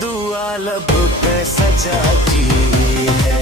दुआ लब पे सजाती है।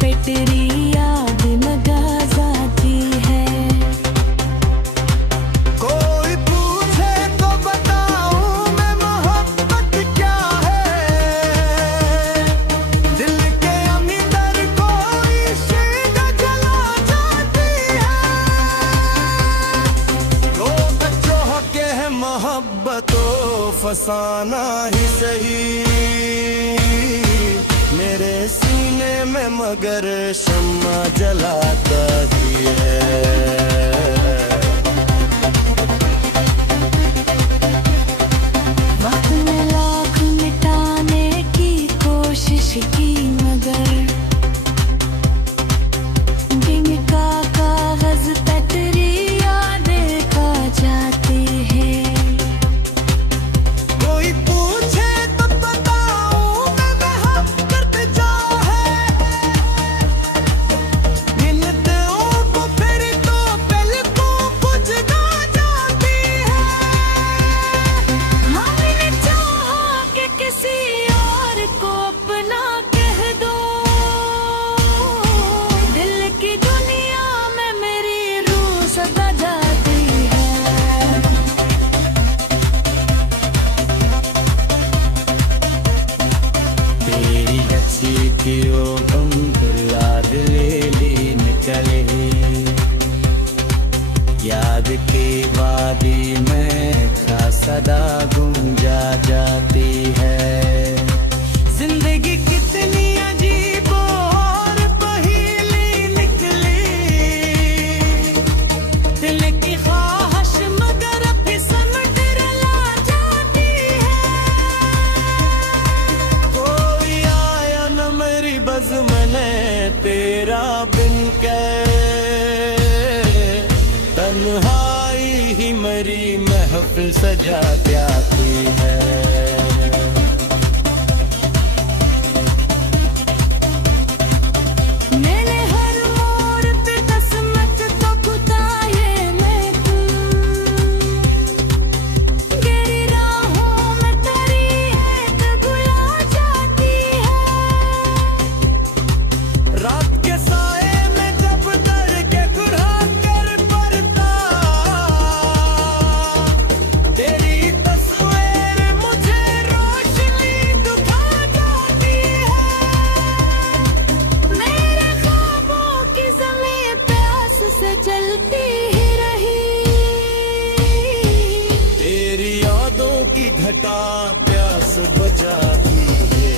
पे तेरी याद लगा जाती है। कोई पूछे तो बताऊं मैं मोहब्बत क्या है। दिल के अंदर कोई शीत जला जाती है। लोग जो के है मोहब्बतों फसाना ही सही। मेरे सीने में मगर शम्मा जलाता ही है। वक्त में लाख मिटाने की कोशिश की मगर दिन का कागज पे तेरी यादें खा जाती है। कोई पूछे तो बताऊं मैं मोहब्बत क्या है। मिलते हो तो फिर तो पल को कुछ गा जाती है। हमने चाहा कि किसी और को अपना कह दो। दिल की दुनिया में मेरी रूह सदा जाती है। तेरी अच्छी थी वो याद ले ली निकले। याद की वादी में का सदा गूंजा जाती है। जिंदगी कितनी अजीब और पहेली निकली। दिल की ख्वाहिश मगर फिसल डरला जाती है। कोई आया न मेरी बज़्म में तेरा बिन के। तन्हाई ही मेरी महफिल सजा जाती है। मेरे हर मोड़ पे किस्मत को कुताए मैं गहरी राहों में तेरी याद भुला जाती है। रात के साए में जब डर के गुराह कर पड़ता। तेरी तस्वीर मुझे रोशनी दिखा जाती है। मेरे ख्वाबों की ज़मीं प्यास से जलती ही रही। तेरी यादों की घटा प्यास बुझाती है।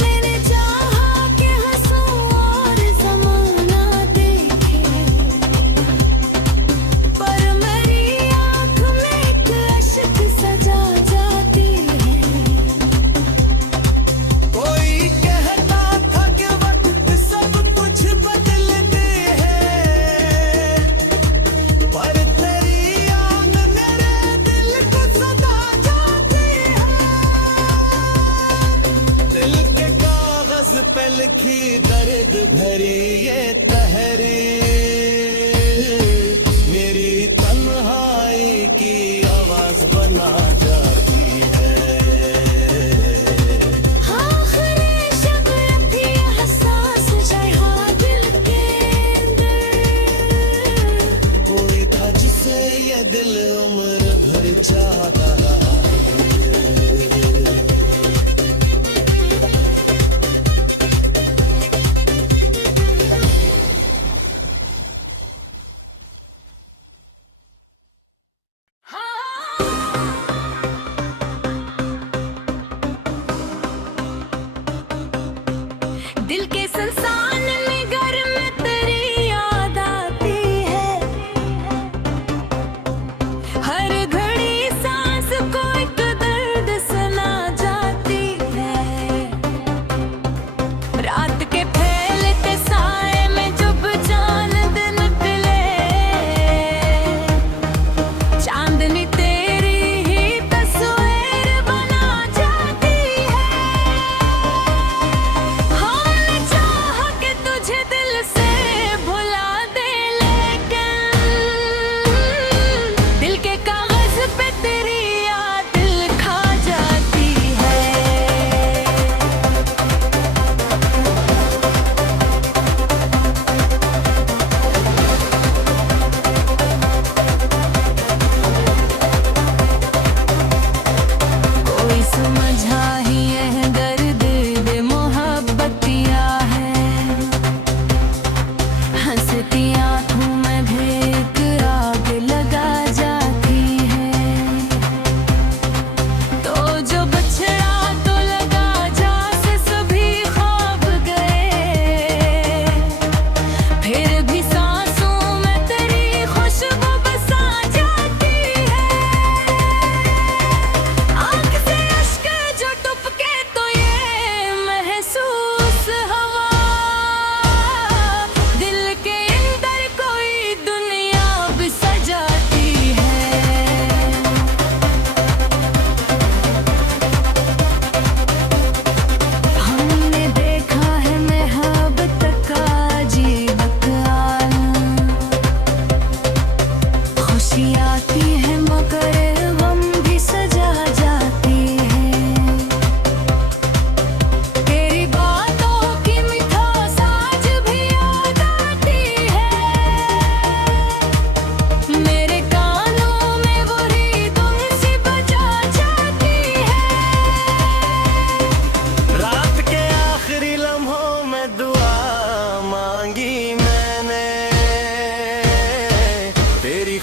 मैंने चाहा कि हंसूं और ज़माना देखे। पर मेरी आँख में एक अश्क सजा जाती है। कोई कहता था कि वक्त सब कुछ बदल दे है। पर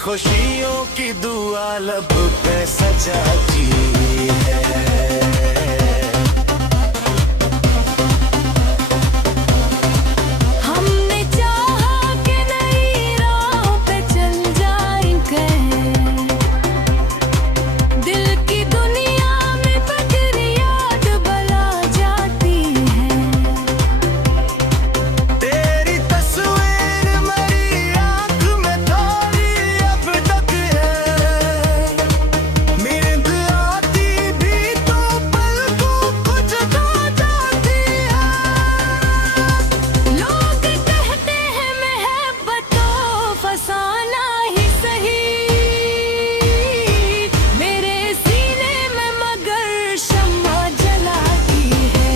खुशियों की दुआ लब पे सजाती है। हमने चाहा कि नई राहों पे चल जाएंगे, दिल की दुनिया में बकरी याद बला जाती है। तेरी तस्वीर मेरी आंख में थोड़ी अब तक है, नींद आती भी तो पलकों को जगा जाती है। लोग कहते हैं मोहब्बतों फसाना ही सही, मेरे सीने में मगर शम्मा जलाती है।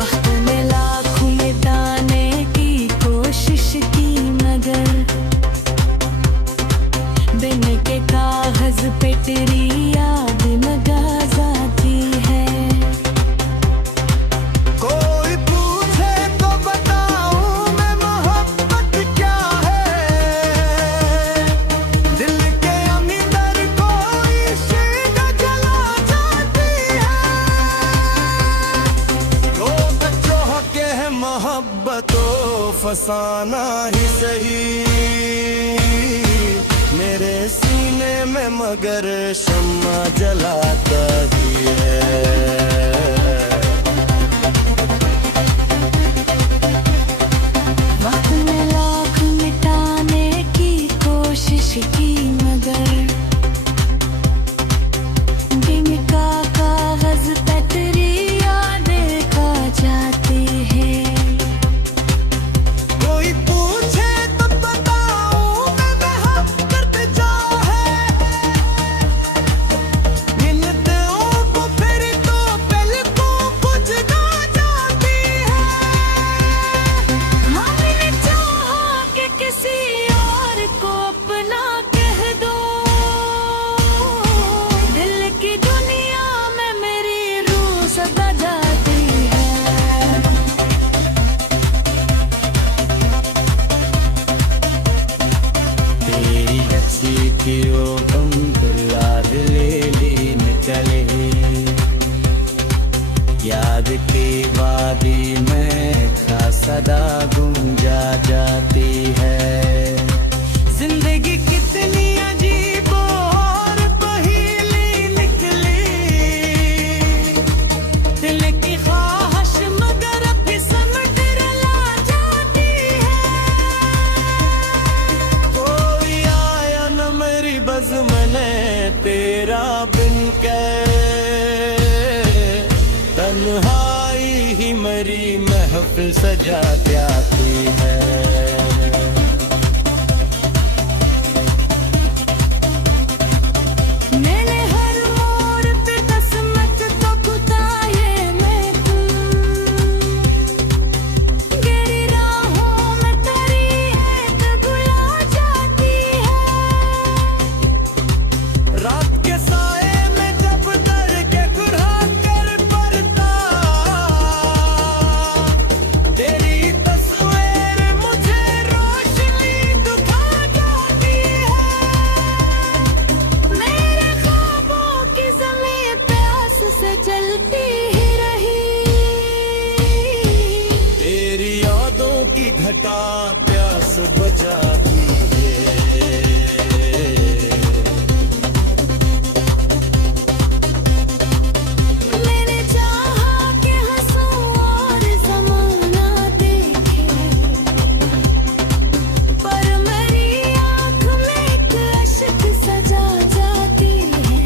वक्त ने लाखों मिटाने की कोशिश की मगर बिन के कागज पे तेरी याद नगाज आती है। कोई पूछे तो बताऊं मैं मोहब्बत क्या है, दिल के अंदर कोई शीत जला जाती है। लोग चाहते हैं मोहब्बतों फसाना ही सही, मेरे सीने में मगर शम्मा जलाता ही है। वक्त ने लाख मिटाने की कोशिश की मगर बिन का कागज पे तेरी यादें खा जाती है। कोई पूछे तो बताऊं मैं मोहब्बत क्या है, मिलते हो तो फिर तो पलकों को जगा जाती है। हमने चाहा कि किसी और को अपना कह दो, दिल की दुनिया में मेरी रूह सदा जाती है। तेरी अच्छी की ओ याद ले लेने चले, याद की वादी में खा सदा गूंजा जाती है। जिंदगी कितनी अजीब और पहेली निकली, दिल की ख्वाहिश मगर किस्म डरला जाती है। कोई आया न मेरी बज़्म में तेरा बिन के, तन्हाई ही मेरी महफिल सजा जाती है। मैंने हर मोड़ पे किस्मत को खुदाए मैं गहरी राहों में तेरी याद बुला जाती है। रात के साए में जब दर के कुर्हा कर पड़ता, तेरी तस्वीर मुझे रोशनी दिखा जाती है। मेरे ख्वाबों की ज़मीं पे आस से जलती ही रही, तेरी यादों की घटा प्यास बुझाती है। मैंने चाहा कि हंसूं और ज़माना देखे, पर मेरी आँख में एक अश्क सजा जाती है।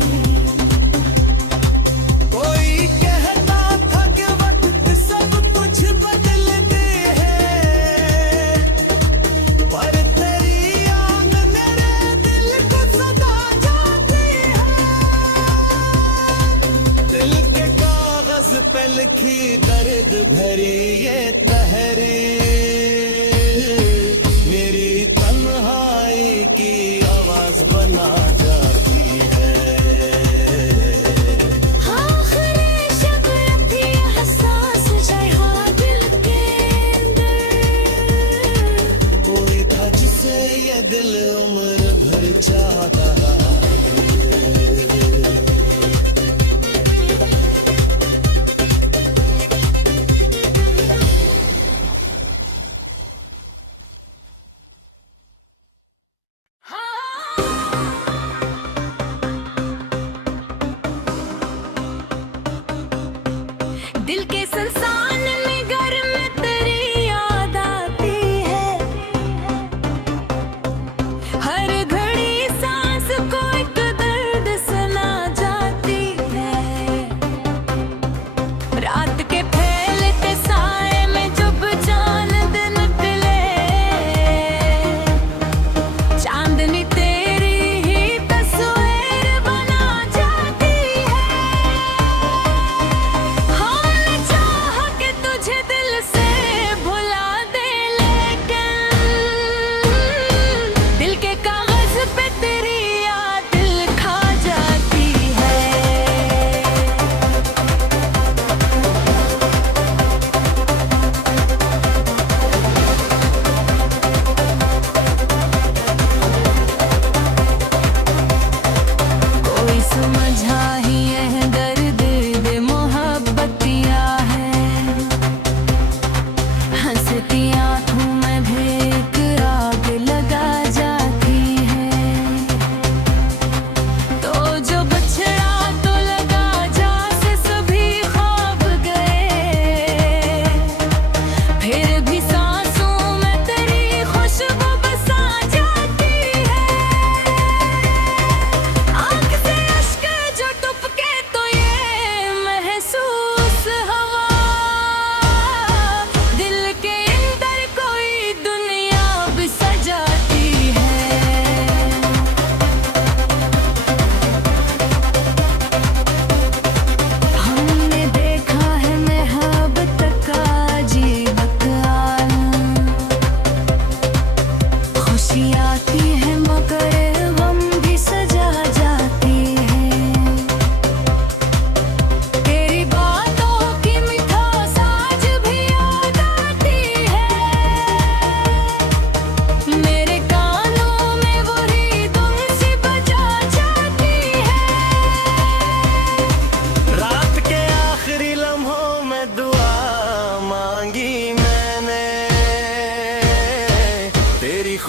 कोई कहता था कि वक्त सब कुछ बदलते हैं, पर तेरी याद मेरे दिल को सदा जाती है। दिल के कागज पे लिखी दर्द भरी ये तहरीर, मेरी तन्हाई की आवाज बना जाती है। आखिरी शब रखी हसास जगह दिल के,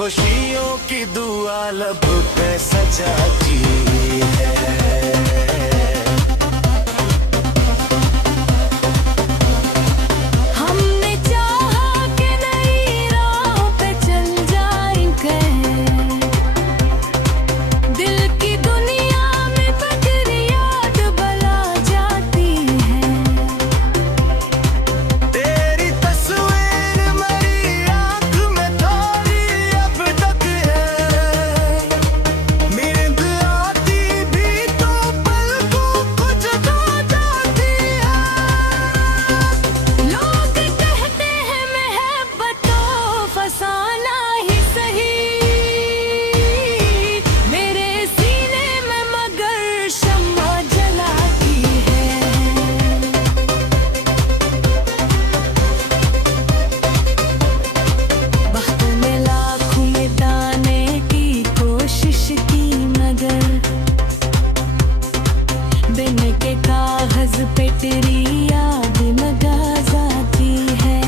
खुशियों की दुआ लब पे सजाती है। हमने चाहा कि नई राहों पे चल जाएंगे, दिल की दुनिया में बकरी याद बला जाती है। तेरी तस्वीर मेरी आंख में थोड़ी अब तक है, नींद आती भी तो पलकों को जगा जाती है। लोग कहते हैं मोहब्बतों फसाना ही सही, मेरे सीने में मगर शम्मा जलाती है। वक्त ने लाखों मिटाने की कोशिश की मगर दिन के कागज पे तेरी याद लगा जाती है।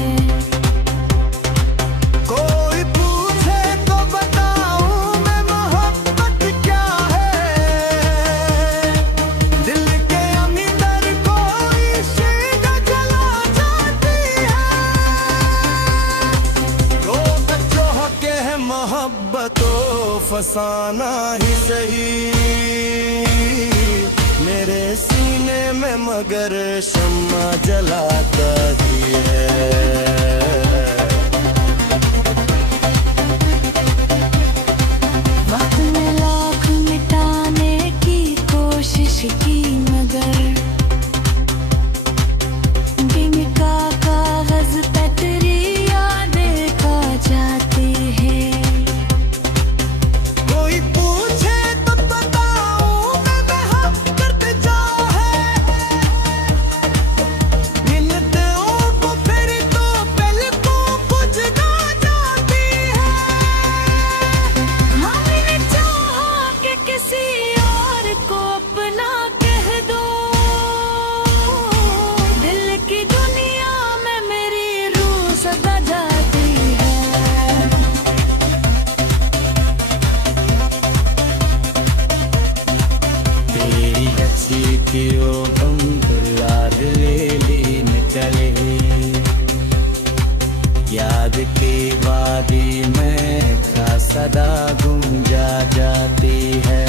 कोई पूछे तो बताऊं मैं मोहब्बत क्या है, दिल के अंदर कोई शीत जला जाती है। लोग चाहते हैं मोहब्बतों फसाना ही सही, मेरे सीने में मगर शम्मा जलाता ही है। वक्त ने लाख मिटाने की कोशिश की मगर दिन का कागज पे तेरी यादें खा जाती है। कोई पूछे तो बताऊं मैं मोहब्बत क्या है, मिलते हो तो फिर तो पलकों को जगा जाती है। हमने चाहा कि किसी और को अपना कह दो, दिल की दुनिया में मेरी रूह सदा जाती है। तेरी अच्छी थी वो हम याद ले लेने चले, याद की वादी में का सदा गुंजा जाती है।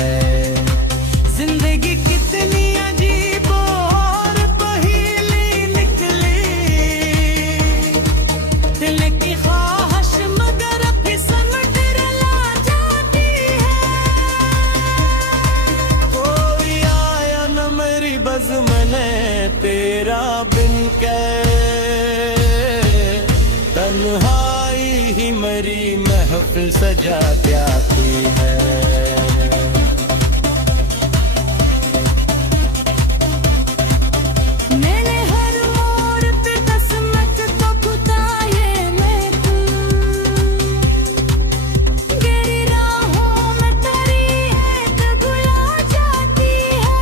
जिंदगी कितनी अजीब और पहेली निकली, दिल की ख्वाहिश मगर फिसल डरला जाती है। कोई आया न मेरी बज़्म में तेरा बिन के, तन्हाई ही मेरी महफिल सजा जाती है। मैंने हर मोड़ पे किस्मत को खुदाए मैं गहरी राहों में तेरी याद भुला जाती है।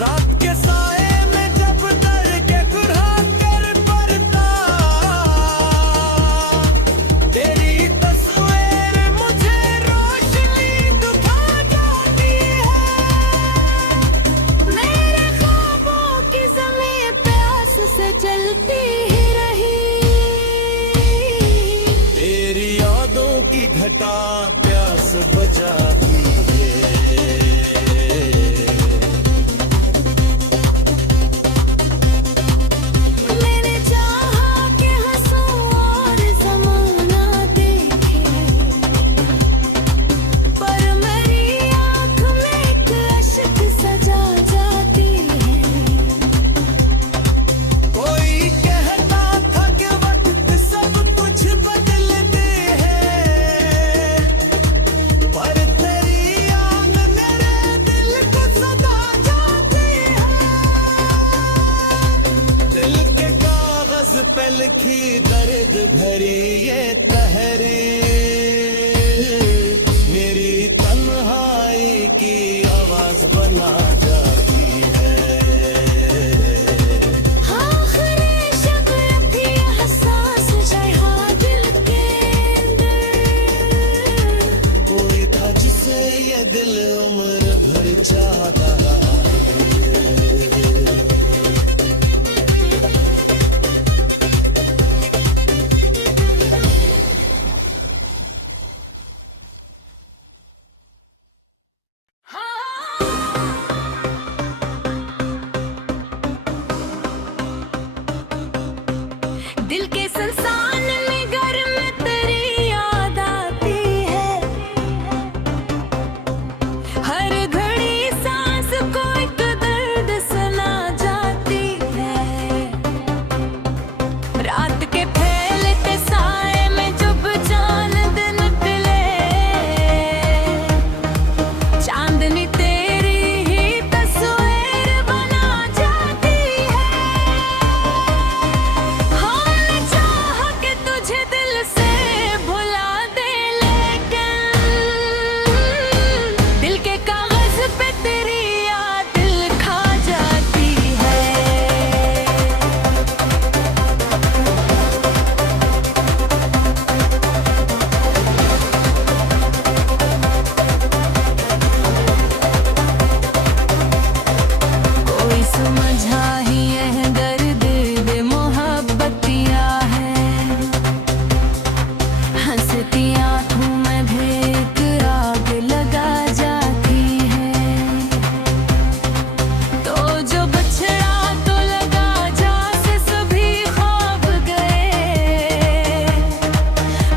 रात के साए में जब दर के कुर्हा कर पड़ता, तेरी तस्वीर मुझे रोशनी दिखा जाती है। मेरे ख्वाबों की ज़मीं प्यास से जलती ही रही, तेरी यादों की घटा प्यास बचाती है। मैंने चाहा कि हंसूं और ज़माना देखे, पर मेरी आँख में एक अश्क सजा जाती है। कोई कहता था कि वक्त सब कुछ बदलते हैं, पर तेरी याद मेरे दिल को सदा जाती है। दिल के कागज पे लिखी दर्द भरी ये तहरीर, मेरी तन्हाई की आवाज बना जाती है। आखिरी शब रखी हसास जगह दिल के, दिल के संसान में घर में तेरी याद आती है। हर घड़ी सांस को एक दर्द सुना जाती है। रात के फैलते साए में जब चांद निकले, चांदनी तेरी ही तस्वीर बना जाती है। हाँ मैं चाह के तुझे दिल से भुला दे, लेकिन दिल के कागज पे तेरी याद लिखा जाती है। कोई समझा ही यह दर्द बे मोहब्बतिया है। हंसती आँखों में भी एक आग लगा जाती है। तो जो बछड़ा तो लगा जैसे सभी ख्वाब गए,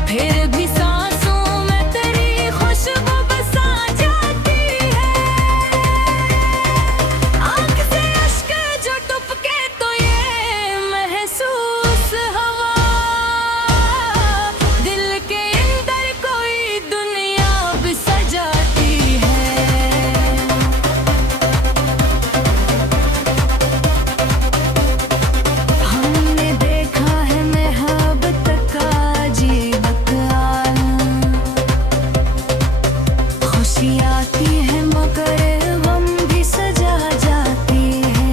फिर भी सांसों में तेरी खुशबू बसा जाती है। आँख से अश्क जो टपके तो ये महसूस हवा, दिल के अंदर कोई दुनिया भी सजाती है। हमने देखा है मोहब्बत का अजीब आलम। खुशी आती है मगर गम भी सजा जाती है।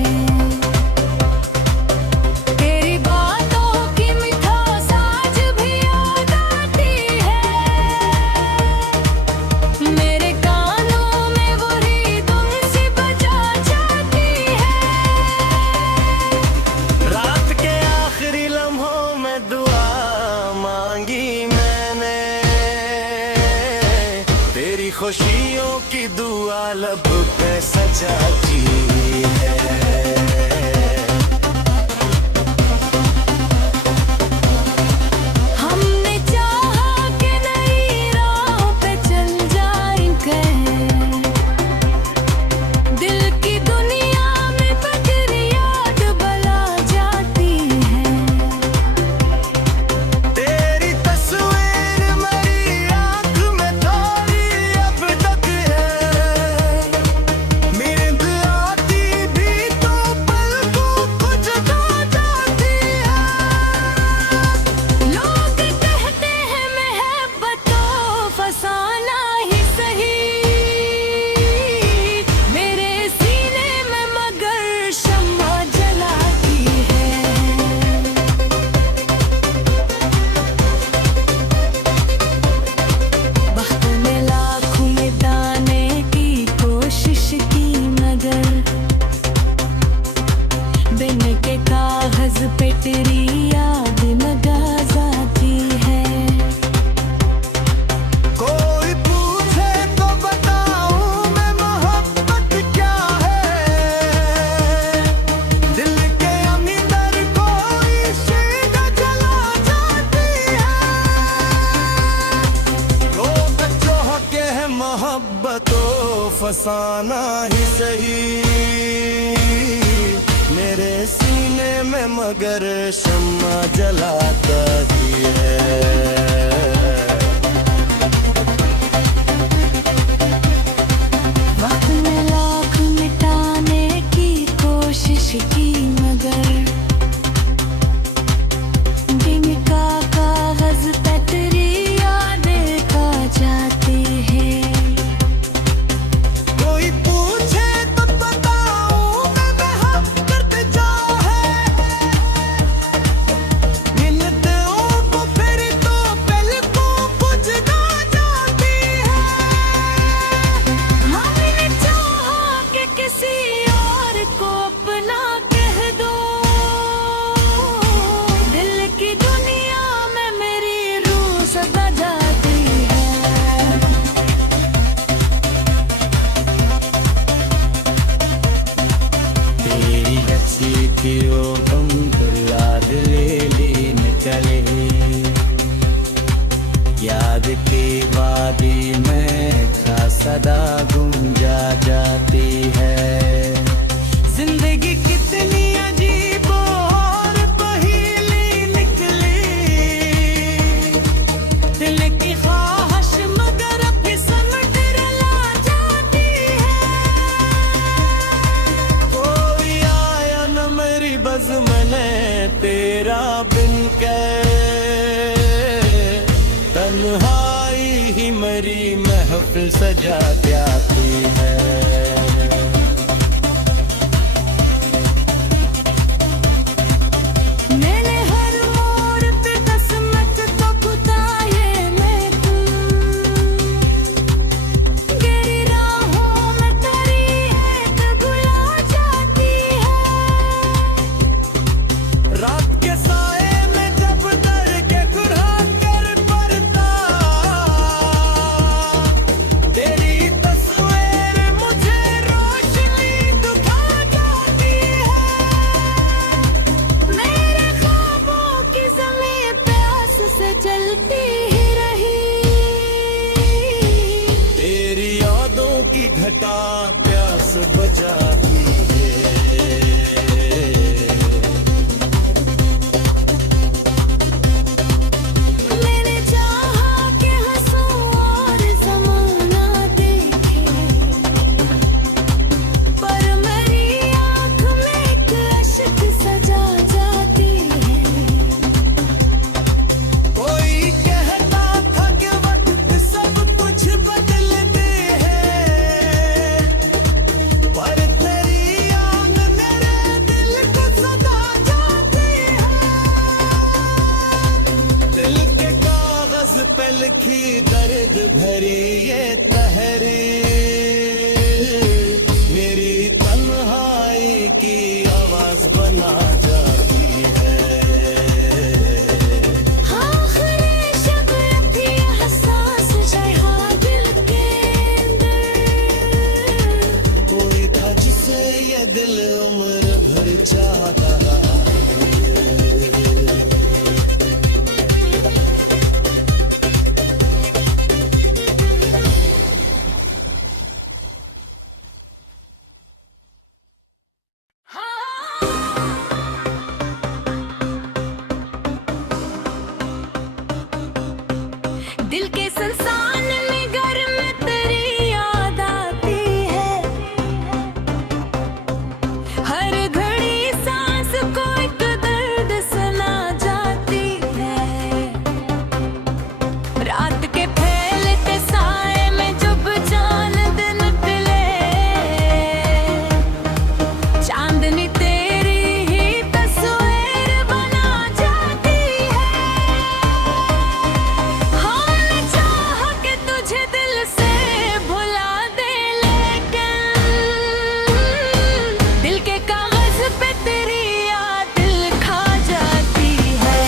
तेरी बातों की मिठास आज भी याद आती है। मेरे कानों में वही धुन सी बजा जाती है। रात के आखिरी लम्हों में दुआ मांगी मैंने, तेरी खुशियों की दुआ लब पे सजाती है। हमने चाहा कि नई राहों पे चल जाएंगे, दिल की दुनिया में बकर याद बला जाती है। तेरी तस्वीर मेरी आँख में थोड़ी अब तक है। नींद आती भी तो पलकों को जगा जाती है। लोग कहते हैं मोहब्बत तो फसाना ही सही, मेरे सीने में मगर शम्मा जलाती है। वक्त ने लाखों मिटाने की कोशिश की मगर बिन के कागज पे तेरी याद लगा जाती है। कोई पूछे तो बताऊं मैं मोहब्बत क्या है। दिल के अंदर कोई शीत जला जाती है। लोग चाहते हैं मोहब्बत तो फसाना ही सही, मेरे सीने में मगर शम्मा जलाता ही है। वक्त ने लाख मिटाने की कोशिश की मगर बिन का कागज पे तेरी याद खा जाती है। कोई पूछे तो बताऊं मैं मोहब्बत क्या है। मिलते हो तो फिर तो तेरा बिन के तन्हाई ही मेरी महफिल सजा जाती है। मैंने हर मोड़ पे किस्मत को बुताए मैं गहरी राहों में तेरी याद बुला जाती है। रात के साए में जब दर के गुरा कर पड़ता, तेरी तस्वीर मुझे रोशनी दिखा जाती है। मेरे ख्वाबों की ज़मीं पे आस से जलती ही रही। तेरी यादों की घटा प्यास बुझाती है। मैंने चाहा कि हंसूं और ज़माना देखे, पर मेरी आँख में एक अश्क सजा जाती है। कोई कहता था कि वक्त सब कुछ बदलते हैं, पर तेरी याद मेरे दिल को सदा जाती है। दिल के कागज पे लिखी दर्द भरी ये तहरीर मेरी तन्हाई की आवाज बना जाती है। आखिरी शब थी हसास जहा दिल के अंदर। कोई था जिसे ये दिल उम्र भर चाहता रहा। दिल के संसान में घर में तेरी याद आती है। हर घड़ी सांस को एक दर्द सुना जाती है। रात के फैलते साए में जब चांद निकले, चांदनी तेरी ही तस्वीर बना जाती है। हाँ मैं चाह के तुझे दिल से भुला दे, लेकिन दिल के कागज पे तेरी याद लिखा जाती है।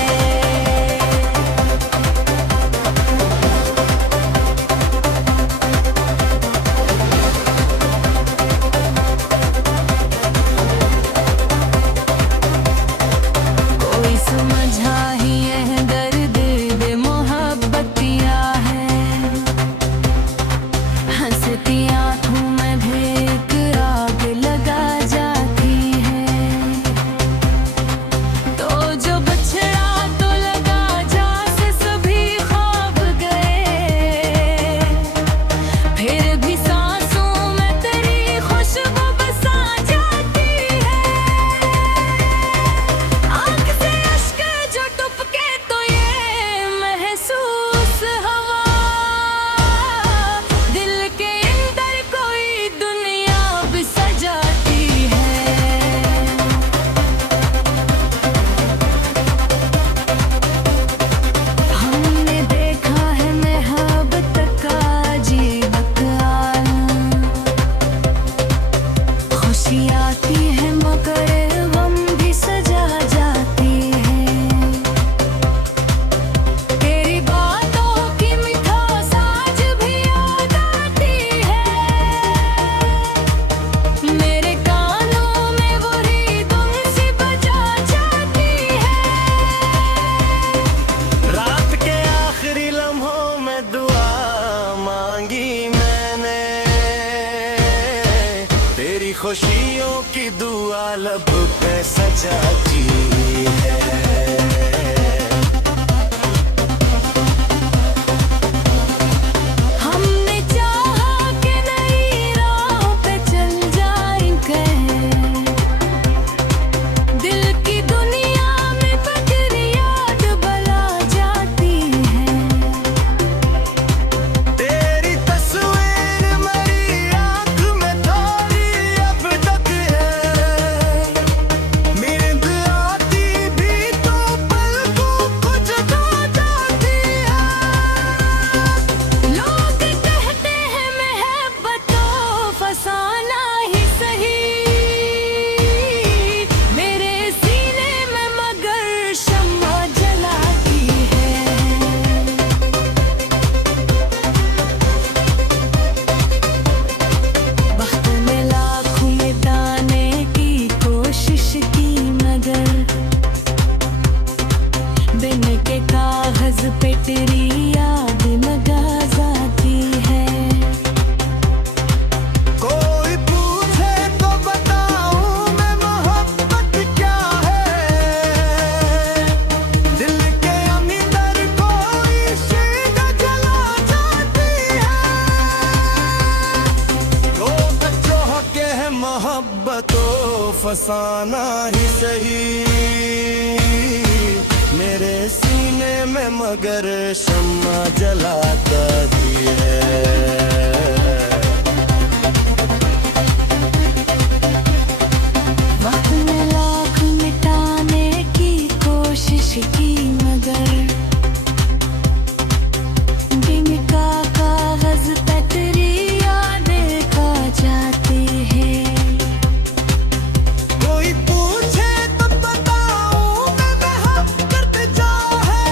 कोई समझा ही यह दर्द बे मोहब्बतिया है। हंसती आँखों में भी एक आग लगा जाती है। तो जो बछड़ा तो लगा जैसे सभी ख्वाब गए, फिर भी सांसों में तेरी खुशबू बसा जाती है। आँख से अश्क जो टपके तो ये महसूस हवा, दिल के अंदर कोई दुनिया भी सजाती है। हमने देखा है मोहब्बत का अजीब आलम। खुशी आती है मगर गम भी सजा जाती है। तेरी बातों की मिठास आज भी याद आती है। मेरे कानों में वो रिदम सी बजा जाती है। रात के आखिरी लम्हों में दुआ मांगी मैंने, तेरी खुशियों की दुआ लब पे सजाती है। हमने चाहा कि नई राहों पे चल जाएं कहीं, दिल की दुनिया में कागज पे तेरी याद लगा जाती है। कोई पूछे तो बताऊं मैं मोहब्बत क्या है। दिल के अंदर कोई शीत जला जाती है। तो बच्चों के है मोहब्बतों फसाना ही सही। मेरे सीने में मगर शम्मा जलाता ही है। वक्त ने लाख मिटाने की कोशिश की मगर दिन का कागज पे तेरी यादें खा जाती है। कोई पूछे तो बताऊं मैं मोहब्बत क्या है।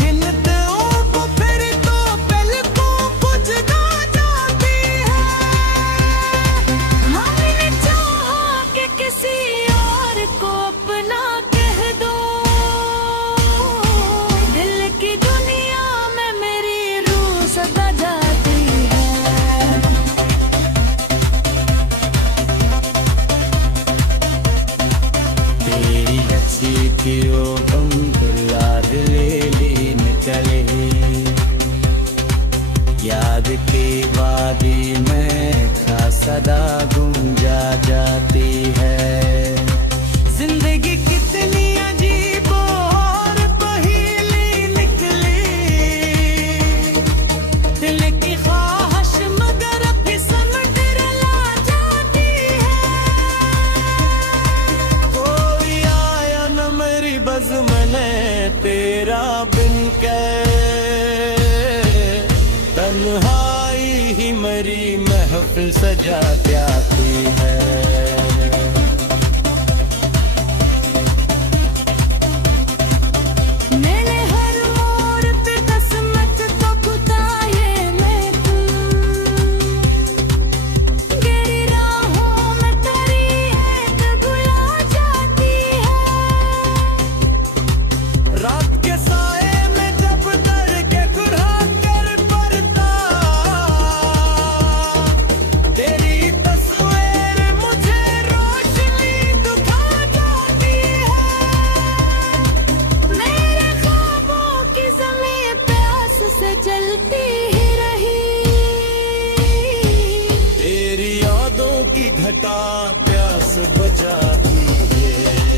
मिलते हो तो फिर तो पलकों कुछ ना जाती है। हमने चाहा कि किसी और को अपना कह दो। दिल की दुनिया में मेरी रूह सदा जाती है। तेरी अच्छी थी वो याद ले लेने चले। याद की वादी में था सदा गुंजा जाती है। जिंदगी कितनी अजीब और पहेली निकली। दिल की ख्वाहिश मगर किस्मत रुला जाती है। कोई आया न मेरी बज़्म में तेरा बिन के। तन्हाई ही मेरी महफिल सजा जाती है। मैंने हर मोड़ पे किस्मत को खुदाए मैं तुम। गहरी राहों में तेरी याद भुला जाती है। रात के साए में जब दर के कुर्हा कर पड़ता। तेरी तस्वीर मुझे रोशनी दिखा जाती है। मेरे ख्वाबों की ज़मीं पे आस से जलती ही रही। तेरी यादों की घटा प्यास बुझाती है।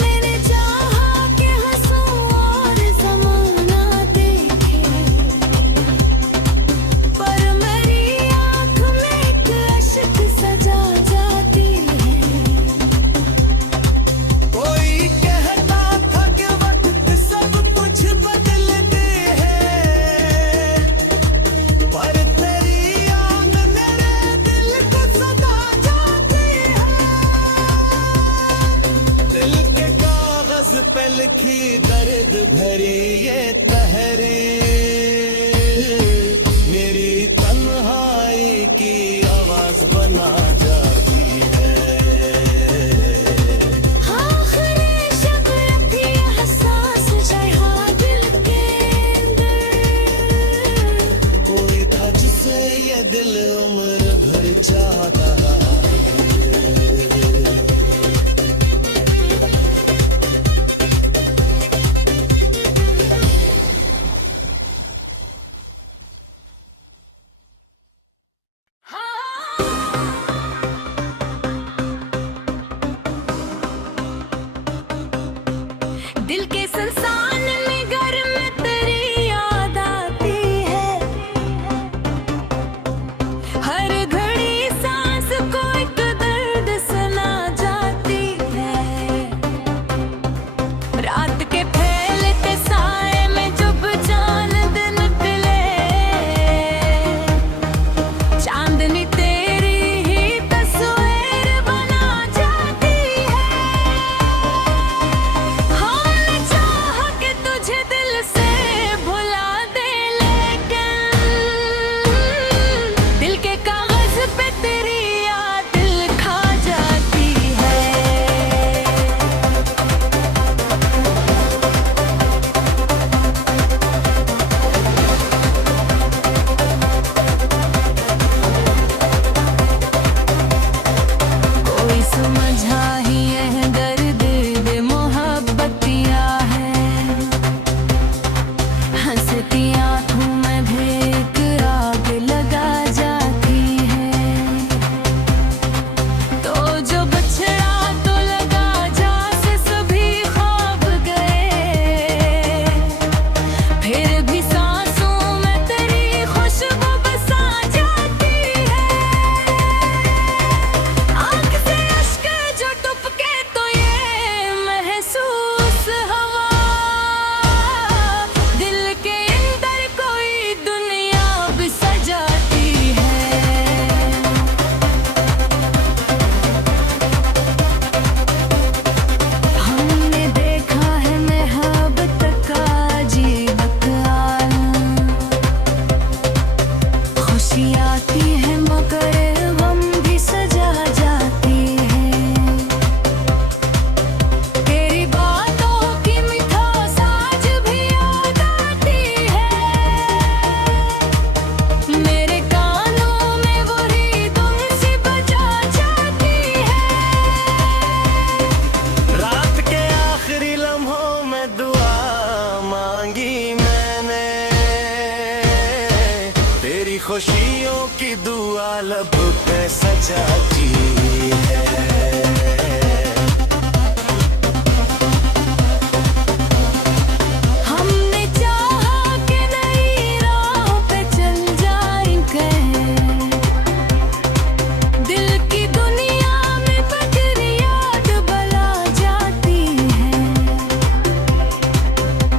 मैंने चाहा कि हंसूं और ज़माना देखे। पर मेरी आँख में एक अश्क सजा जाती है। कोई कहता था कि वक्त सब कुछ बदलते हैं। पर तेरी याद मेरे दिल को सदा जाती है। दिल के कागज पे लिखी दर्द भरी ये तहरीर मेरी तन्हाई की आवाज बना जाती है। आखिरी शब रखी एहसास जहाँ दिल के अंदर। कोई था जिसे ये दिल उम्र भर चाहता रहा। दिल के संसान में घर में तेरी याद आती है। हर घड़ी सांस लब पे सजाती है। हमने चाहा कि नई राहों पे चल जाएंगे, दिल की दुनिया में पटर याद बला जाती है।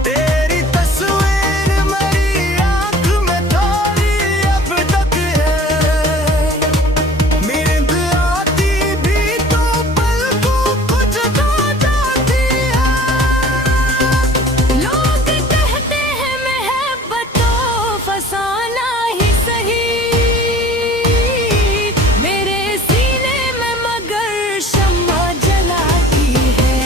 तेरी तस्वीर मेरी आंख में थोड़ी अब तक है, नींद आती भी तो पलकों को जगा जाती है। लोग कहते हैं मोहब्बतों फसाना ही सही, मेरे सीने में मगर शम्मा जलाती है।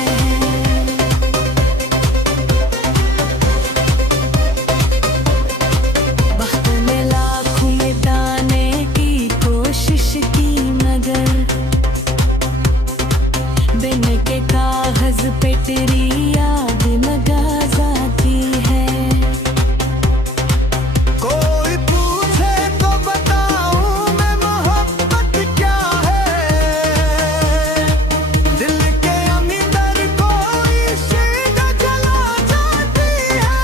वक्त ने लाखों मिटाने की कोशिश की मगर बिन के कागज पे तेरी याद लगा जाती है। कोई पूछे तो बताऊं मैं मोहब्बत क्या है, दिल के अंदर कोई शीत जला जाती है।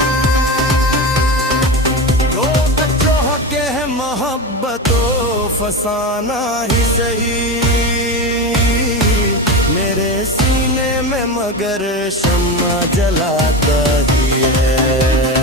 लोग चाहते हैं मोहब्बतों फसाना ही सही, मेरे सीने में मगर शम्मा जलाता ही है।